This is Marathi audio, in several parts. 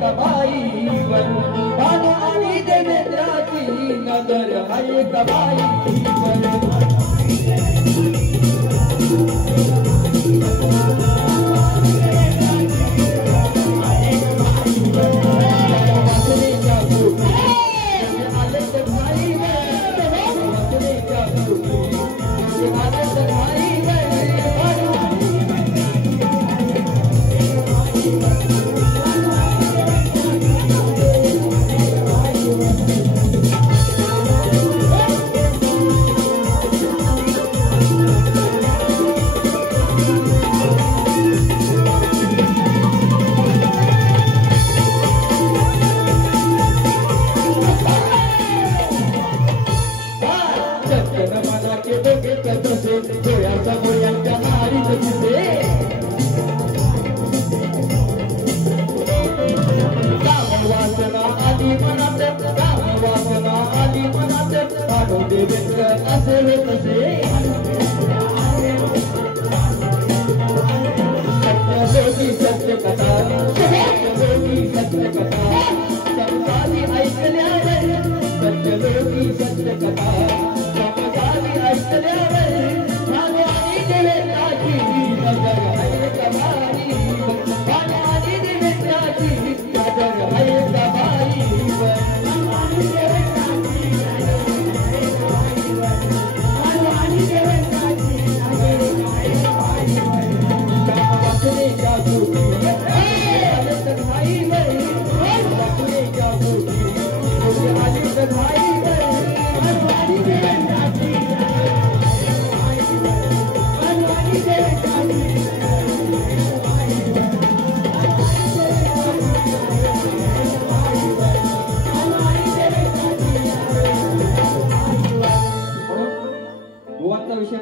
का बाईवर भानू आणि देवेंद्राची नजर आहे का बाईवर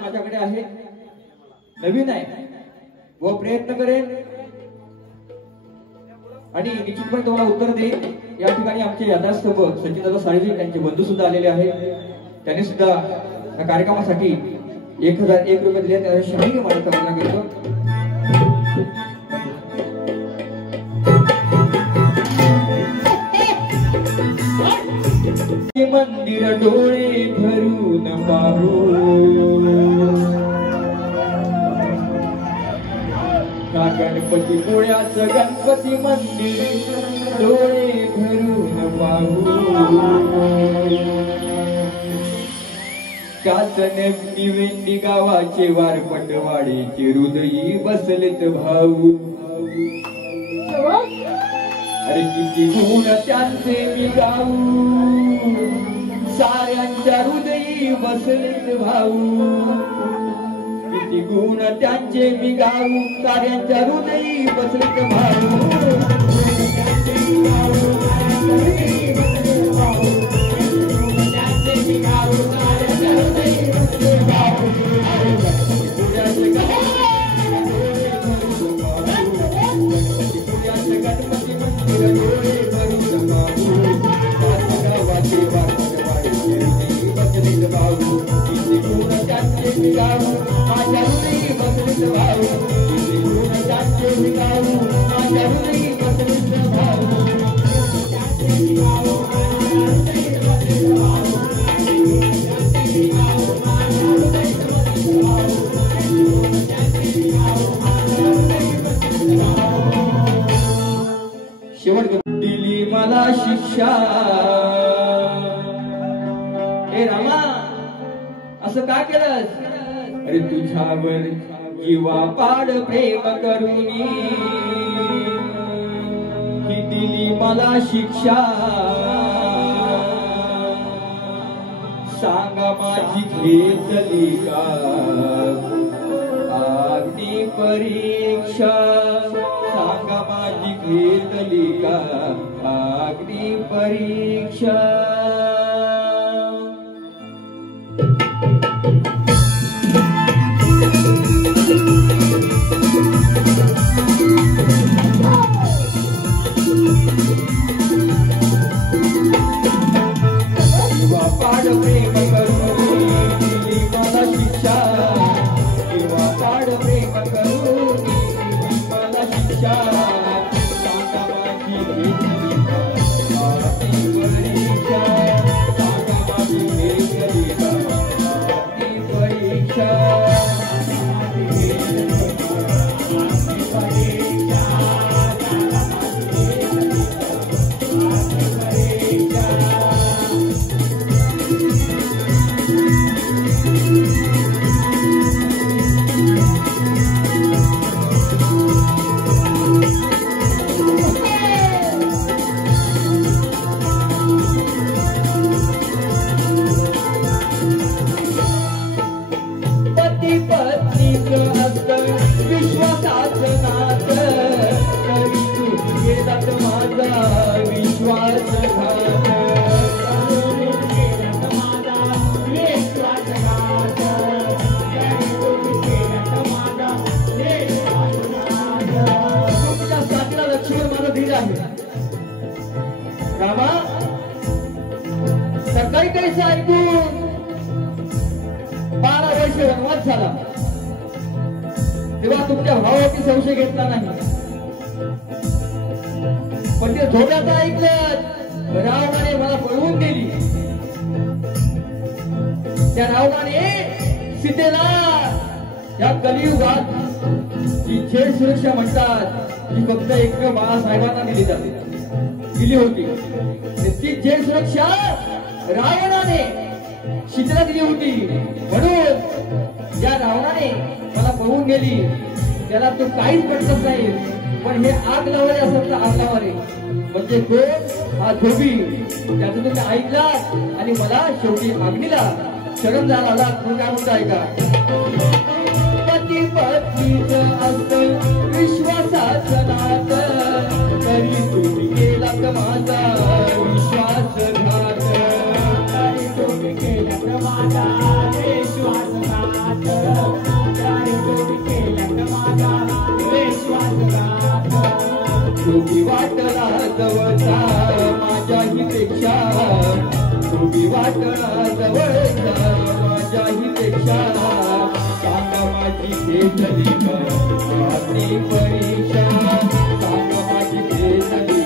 माझ्याकडे आहे नवीन आहे व प्रयत्न करेन आणि निश्चितपणे तुम्हाला उत्तर देईन। या ठिकाणी आमचे यथास्तव सचिनदादा साळवी त्यांचे बंधू सुद्धा आलेले आहेत। त्यांनी सुद्धा या कार्यक्रमासाठी 1001 रुपये दिले। त्या शाही मार्ग करायला घेतो। मंदिर डोळे भरून पाहू गणपती पुण्याचं गणपती मंदिर डोळे भरून पाहू काचन पिवेंडी गावाचे वारपटवाडीचे हृदयी बसलेत भाऊ। अरे किती गुण त्यांचे मी गाऊ साऱ्यांच्या हृदयी बसलेत भाऊ। किती गुण त्यांचे मी गाऊ साऱ्यांच्या हृदयी बसलेत भाऊ। शेवट दिली मला शिक्षा हे रामा असं का केलंस? अरे तुझ्यावर जीवा पाड प्रेम करूनी ही दिली मला शिक्षा। सांगा माझी घेतली का अग्नी परीक्षा? सांगा माझी घेतली का अग्नी परीक्षा? पाड प्रेम करून दिली मला शिक्षा। किंवा पाड प्रेम करून दिली मला शिक्षा। सांगा माझी विश्वासघात तुमच्या साथीला लक्ष्मण माझा धीर आहे रामा सकाळी कैसे ऐकून 12 वर्ष वनवास झाला तेव्हा तुमच्या भावावरती संशय घेतला नाही पण ते झोड्याचं ऐकलं रावणाने मला पळवून दिली त्या रावणाने सीतेला या कलियुगात जी जेल सुरक्षा म्हणतात ती फक्त एकमेव बाळासाहेबांना दिली जाते दिली होती ती जेल सुरक्षा रावणाने सीतेला दिली होती म्हणून या रावणाने मला पळवून गेली त्याला तो काहीच पटत नाही पण हे आग लावले असत आग लावले म्हणजे कोण हा धोबी त्याचं तुम्ही ऐकला आणि मला शेवटी अग्नीला शरण झाला तुम्ही काय म्हणताय का पती पत्नीचं असतं विश्वासाचं नातं तरी तुम्ही केला का माझा विश्वासघात तरी तुम्ही केला का माझा विश्वासघात तरी तुम्ही केला का माझा विश्वासघात तुम्ही वाटला जवळचा माझ्याही पेक्षा तुम्ही वाटला जवळचा माझ्याही पेक्षा सांगा माझी भेटली आपली परीक्षा सांगा माझी भेटली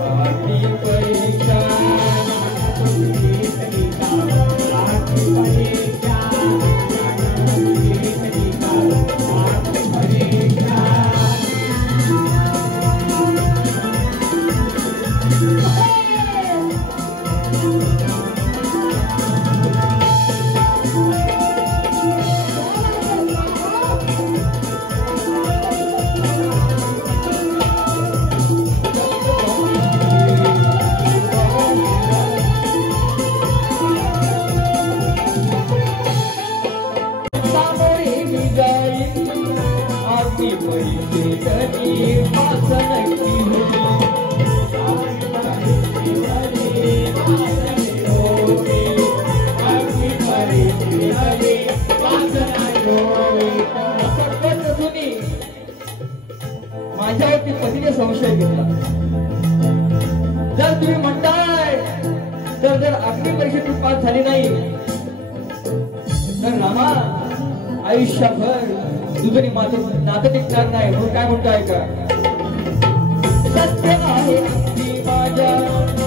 आपली परीक्षा माझ्यावरती पतीने संशय घेतला जर तुम्ही म्हणताय जर अग्नी परीक्षेतून पास झाली नाही तर रामा आयुष्यभर तुझं नातं टिकणार नाही म्हणून काय म्हणताय का सत्य आहे अगदी माझ्या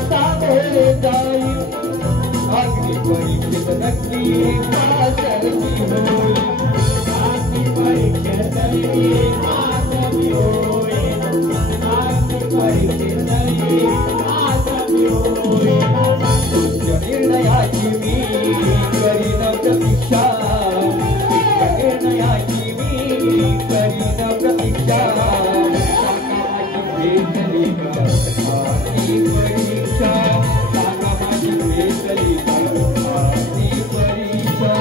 सामोरे जाईल अग्नी परीक्षेत नक्की पास होईल अग्नी परीक्षेत निर्णयाची मी करीन प्रतीक्षा निर्णयाची मी करीन प्रतीक्षा भेटली आपली परीक्षा सांगा माझी भेटली आपली परीक्षा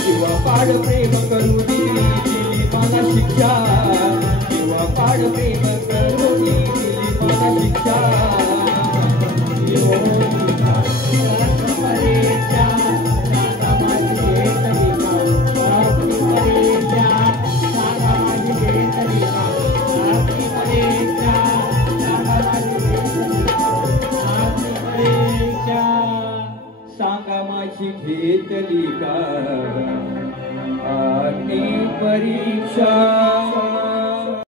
किंवा पाड प्रेम करू दिली मला शिक्षा किंवा पाड प्रेम करू दिली मला शिक्षा सांगा माझी घेतली का अग्नी परीक्षा